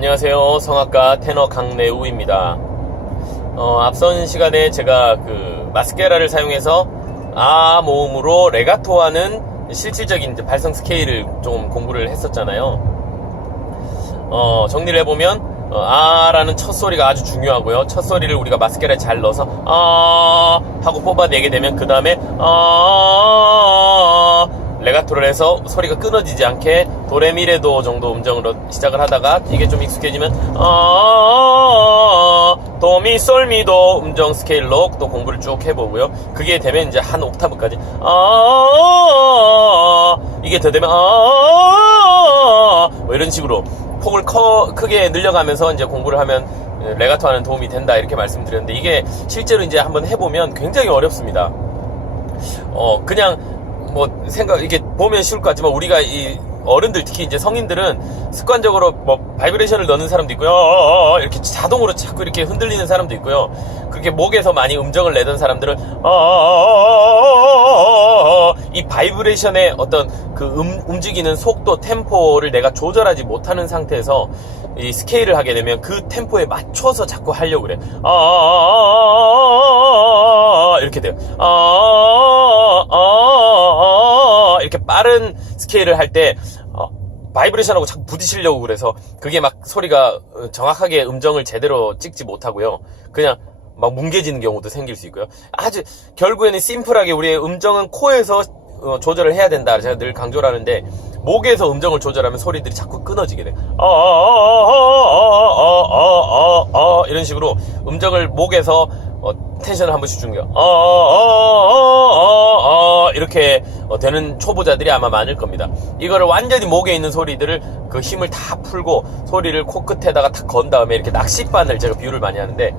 안녕하세요. 성악가 테너 강래우입니다. 앞선 시간에 제가 마스케라를 사용해서 아 모음으로 레가토하는 실질적인 발성 스케일을 좀 공부를 했었잖아요. 정리를 해보면 아라는 첫 소리가 아주 중요하고요. 첫 소리를 우리가 마스케라에 잘 넣어서 아 하고 뽑아내게 되면 그 다음에 레가토를 해서 소리가 끊어지지 않게 도레미레도 정도 음정으로 시작을 하다가 이게 좀 익숙해지면 도미솔미도 음정 스케일로 또 공부를 쭉 해보고요. 그게 되면 이제 한 옥타브까지 이게 더 되면 뭐 이런 식으로 폭을 크게 늘려가면서 이제 공부를 하면 레가토 하는 도움이 된다 이렇게 말씀드렸는데, 이게 실제로 이제 한번 해보면 굉장히 어렵습니다. 그냥 이게 보면 쉬울 것 같지만 우리가 이 어른들, 특히 이제 성인들은 습관적으로 바이브레이션을 넣는 사람도 있고요. 이렇게 자동으로 자꾸 이렇게 흔들리는 사람도 있고요. 그렇게 목에서 많이 음정을 내던 사람들은 이 바이브레이션의 어떤 움직이는 속도, 템포를 내가 조절하지 못하는 상태에서 이 스케일을 하게 되면 그 템포에 맞춰서 자꾸 하려고 그래. 이렇게 돼요. 이렇게 빠른 스케일을 할 때 바이브레이션하고 자꾸 부딪히려고 그래서 그게 막 소리가 정확하게 음정을 제대로 찍지 못하고요. 그냥 막 뭉개지는 경우도 생길 수 있고요. 아주 결국에는 심플하게 우리의 음정은 코에서 조절을 해야 된다. 제가 늘 강조를 하는데, 목에서 음정을 조절하면 소리들이 자꾸 끊어지게 돼. 이런 식으로 음정을 목에서 텐션을 한 번씩 주는 거야. 이렇게 되는 초보자들이 아마 많을 겁니다. 이거를 완전히 목에 있는 소리들을 그 힘을 다 풀고 소리를 코끝에다가 탁 건 다음에 이렇게 낚싯바늘, 제가 비유를 많이 하는데,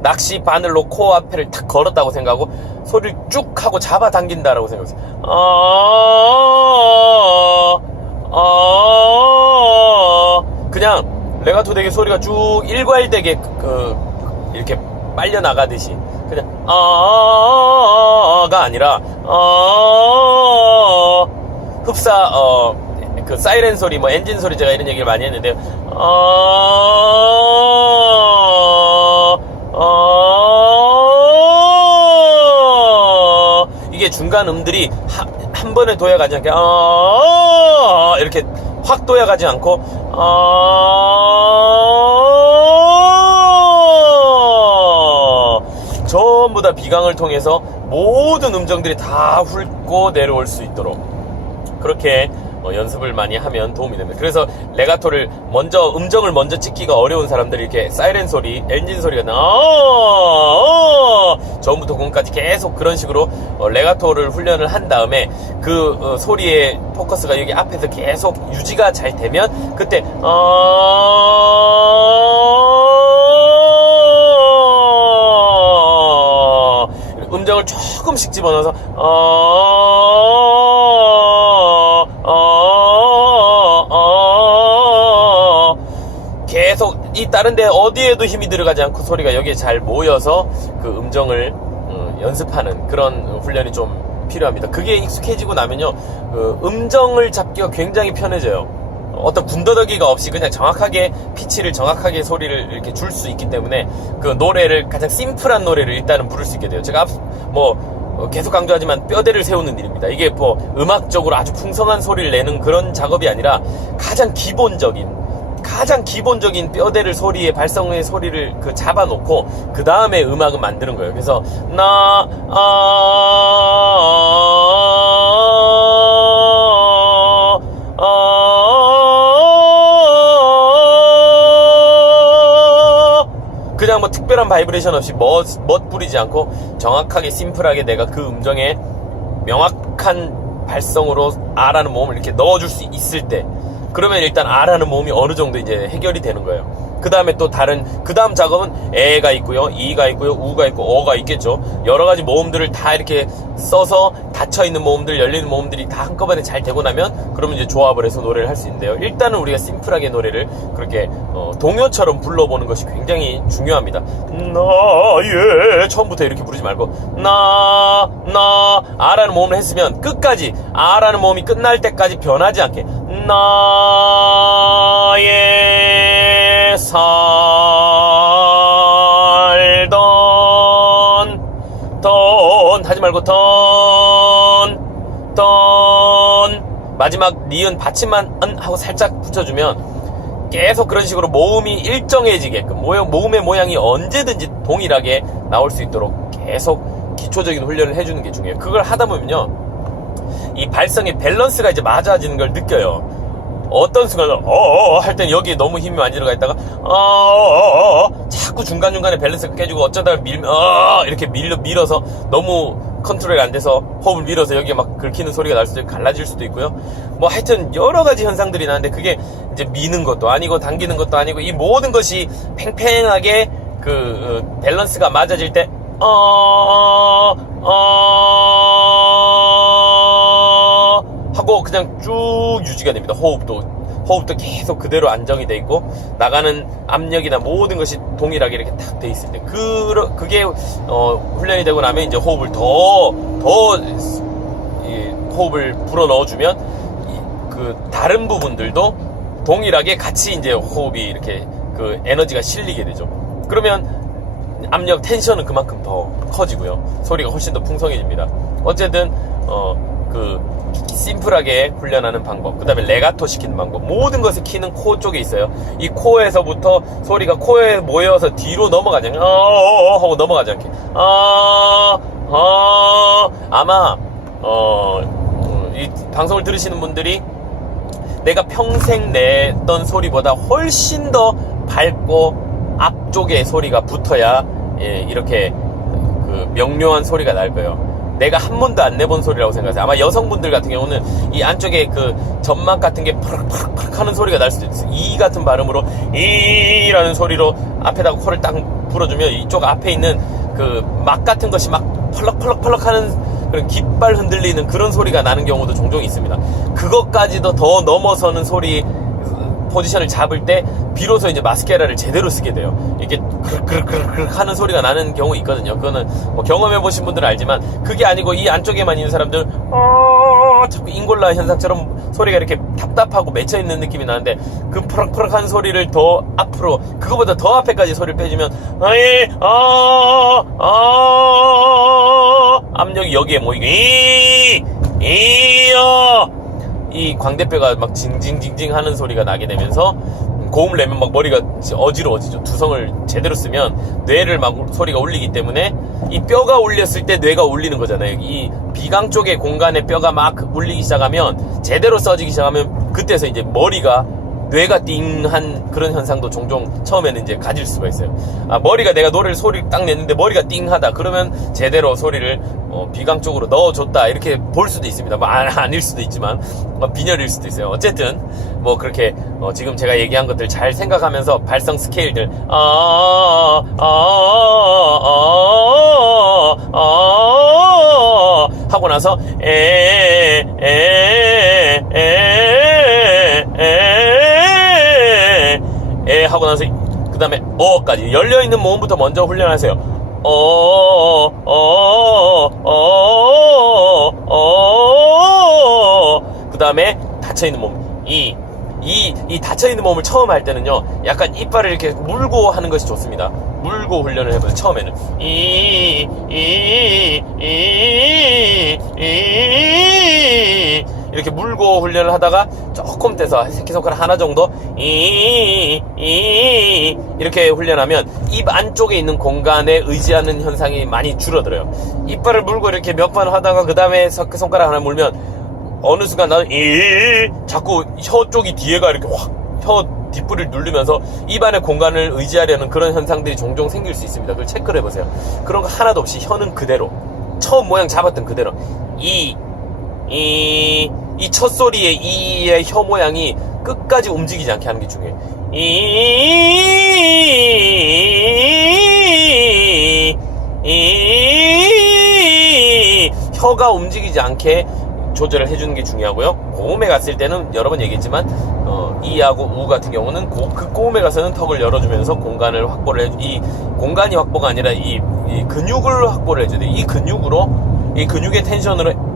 낚싯바늘로 코 앞에를 탁 걸었다고 생각하고 소리를 쭉 하고 잡아당긴다라고 생각하세요. 그냥 레가토 되게 소리가 쭉 일괄되게 이렇게 빨려 나가듯이, 그냥 가 아니라 흡사 사이렌 소리, 엔진 소리, 제가 이런 얘기를 많이 했는데 이게 중간 음들이 한 번에 도약하지 않게 이렇게 확 도약하지 않고 전부 다 비강을 통해서 모든 음정들이 다 훑고 내려올 수 있도록 그렇게 연습을 많이 하면 도움이 됩니다. 그래서 레가토를 음정을 먼저 찍기가 어려운 사람들이 이렇게 사이렌 소리, 엔진 소리가 처음부터 공까지 계속 그런 식으로 레가토를 훈련을 한 다음에 그 소리의 포커스가 여기 앞에서 계속 유지가 잘 되면 그때 음정을 조금씩 집어넣어서 계속 이 다른데 어디에도 힘이 들어가지 않고 소리가 여기에 잘 모여서 그 음정을 연습하는 그런 훈련이 좀 필요합니다. 그게 익숙해지고 나면요, 음정을 잡기가 굉장히 편해져요. 어떤 군더더기가 없이 그냥 정확하게 피치를, 정확하게 소리를 이렇게 줄 수 있기 때문에 그 노래를, 가장 심플한 노래를 일단은 부를 수 있게 돼요. 제가 계속 강조하지만 뼈대를 세우는 일입니다. 이게 음악적으로 아주 풍성한 소리를 내는 그런 작업이 아니라 가장 기본적인 뼈대를, 소리의 발성의 소리를 잡아놓고 그 다음에 음악은 만드는 거예요. 그래서 그냥 특별한 바이브레이션 없이 멋 부리지 않고 정확하게 심플하게 내가 그 음정에 명확한 발성으로 아라는 모음을 이렇게 넣어줄 수 있을 때, 그러면 일단 아라는 모음이 어느 정도 이제 해결이 되는 거예요. 그 다음에 또 그 다음 작업은 에가 있고요, 이가 있고요, 우가 있고 어가 있겠죠. 여러 가지 모음들을 다 이렇게 써서 닫혀있는 모음들, 열리는 모음들이 다 한꺼번에 잘 되고 나면 그러면 이제 조합을 해서 노래를 할 수 있는데요. 일단은 우리가 심플하게 노래를 그렇게 동요처럼 불러보는 것이 굉장히 중요합니다. 처음부터 이렇게 부르지 말고 아라는 모음을 했으면 끝까지 아라는 모음이 끝날 때까지 변하지 않게 나의 하지 말고 턴 마지막 니은 받침만 은 하고 살짝 붙여주면 계속 그런 식으로 모음이 일정해지게끔 모음의 모양이 언제든지 동일하게 나올 수 있도록 계속 기초적인 훈련을 해주는 게 중요해요. 그걸 하다 보면요, 이 발성의 밸런스가 이제 맞아지는 걸 느껴요. 어떤 순간 할 땐 여기에 너무 힘이 많이 들어가 있다가 자꾸 중간중간에 밸런스가 깨지고 어쩌다가 이렇게 밀어서 너무 컨트롤이 안 돼서 호흡을 밀어서 여기에 막 긁히는 소리가 날 수도 있고 갈라질 수도 있고요. 뭐 하여튼 여러 가지 현상들이 나는데 그게 이제 미는 것도 아니고 당기는 것도 아니고 이 모든 것이 팽팽하게 그 밸런스가 맞아질 때 하고 그냥 쭉 유지가 됩니다. 호흡도 계속 그대로 안정이 돼 있고 나가는 압력이나 모든 것이 동일하게 이렇게 딱 돼 있을 때 그게 훈련이 되고 나면 이제 호흡을 더 호흡을 불어 넣어주면 그 다른 부분들도 동일하게 같이 이제 호흡이 이렇게 그 에너지가 실리게 되죠. 그러면 압력 텐션은 그만큼 더 커지고요. 소리가 훨씬 더 풍성해집니다. 어쨌든 그 심플하게 훈련하는 방법, 그 다음에 레가토 시키는 방법, 모든 것의 키는 코 쪽에 있어요. 이 코에서부터 소리가 코에 모여서 뒤로 넘어가지 않게 하고 넘어가지 않게 아마 이 방송을 들으시는 분들이 내가 평생 냈던 소리보다 훨씬 더 밝고 앞쪽에 소리가 붙어야 이렇게 그 명료한 소리가 날 거예요. 내가 한 번도 안 내본 소리라고 생각하세요. 아마 여성분들 같은 경우는 이 안쪽에 그 점막 같은 게 팍팍팍 하는 소리가 날 수도 있어요. 이 같은 발음으로 이라는 소리로 앞에다가 코를 딱 불어주면 이쪽 앞에 있는 그 막 같은 것이 막 펄럭펄럭펄럭 하는 그런 깃발 흔들리는 그런 소리가 나는 경우도 종종 있습니다. 그것까지도 더 넘어서는 소리 포지션을 잡을 때 비로소 이제 마스케라를 제대로 쓰게 돼요. 이렇게 그르륵 하는 소리가 나는 경우 있거든요. 그거는 뭐 경험해 보신 분들은 알지만 그게 아니고 이 안쪽에만 있는 사람들은 자꾸 잉골라 현상처럼 소리가 이렇게 답답하고 맺혀 있는 느낌이 나는데 그 푸럭푸럭 하는 소리를 더 앞으로 그거보다 더 앞에까지 소리를 빼주면 압력이 여기에 모이게 이 광대뼈가 막 징징징징 하는 소리가 나게 되면서 고음을 내면 막 머리가 어지러워지죠. 두성을 제대로 쓰면 뇌를 막 소리가 울리기 때문에 이 뼈가 울렸을 때 뇌가 울리는 거잖아요. 이 비강 쪽의 공간에 뼈가 막 울리기 시작하면 제대로 써지기 시작하면 그때서 이제 뇌가 띵한 그런 현상도 종종 처음에는 이제 가질 수가 있어요. 머리가 내가 소리를 딱 냈는데 머리가 띵하다 그러면 제대로 소리를 비강 쪽으로 넣어줬다 이렇게 볼 수도 있습니다. 뭐 아닐 수도 있지만 빈혈일 수도 있어요. 어쨌든 뭐 그렇게 지금 제가 얘기한 것들 잘 생각하면서 발성 스케일들 하고 나서 하고 나서 그 다음에 어까지 열려있는 모음부터 먼저 훈련하세요. 그 다음에 닫혀있는 모음 이 닫혀있는 모음을 처음 할 때는요 약간 이빨을 이렇게 물고 하는 것이 좋습니다. 물고 훈련을 해보세요. 처음에는 이렇게 물고 훈련을 하다가 조금 떼서 새끼손가락 하나 정도 이렇게 훈련하면 입 안쪽에 있는 공간에 의지하는 현상이 많이 줄어들어요. 이빨을 물고 이렇게 몇 번 하다가 그 다음에 새끼손가락 하나 물면 어느 순간 나는 자꾸 혀 쪽이 뒤에가 이렇게 확 혀 뒷부를 누르면서 입 안의 공간을 의지하려는 그런 현상들이 종종 생길 수 있습니다. 그걸 체크를 해보세요. 그런 거 하나도 없이 혀는 그대로 처음 모양 잡았던 그대로 이 첫 소리의 이의 혀 모양이 끝까지 움직이지 않게 하는 게 중요해요. 혀가 움직이지 않게 조절을 해주는 게 중요하고요. 고음에 갔을 때는 여러 번 얘기했지만 이하고 우 같은 경우는 그 고음에 가서는 턱을 열어주면서 공간을 확보를 이 공간이 확보가 아니라 이 근육을 확보를 해줘야 돼요. 이 근육의 텐션으로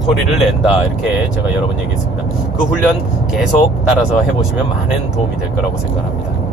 소리를 낸다 이렇게 제가 여러 번 얘기했습니다. 그 훈련 계속 따라서 해보시면 많은 도움이 될 거라고 생각합니다.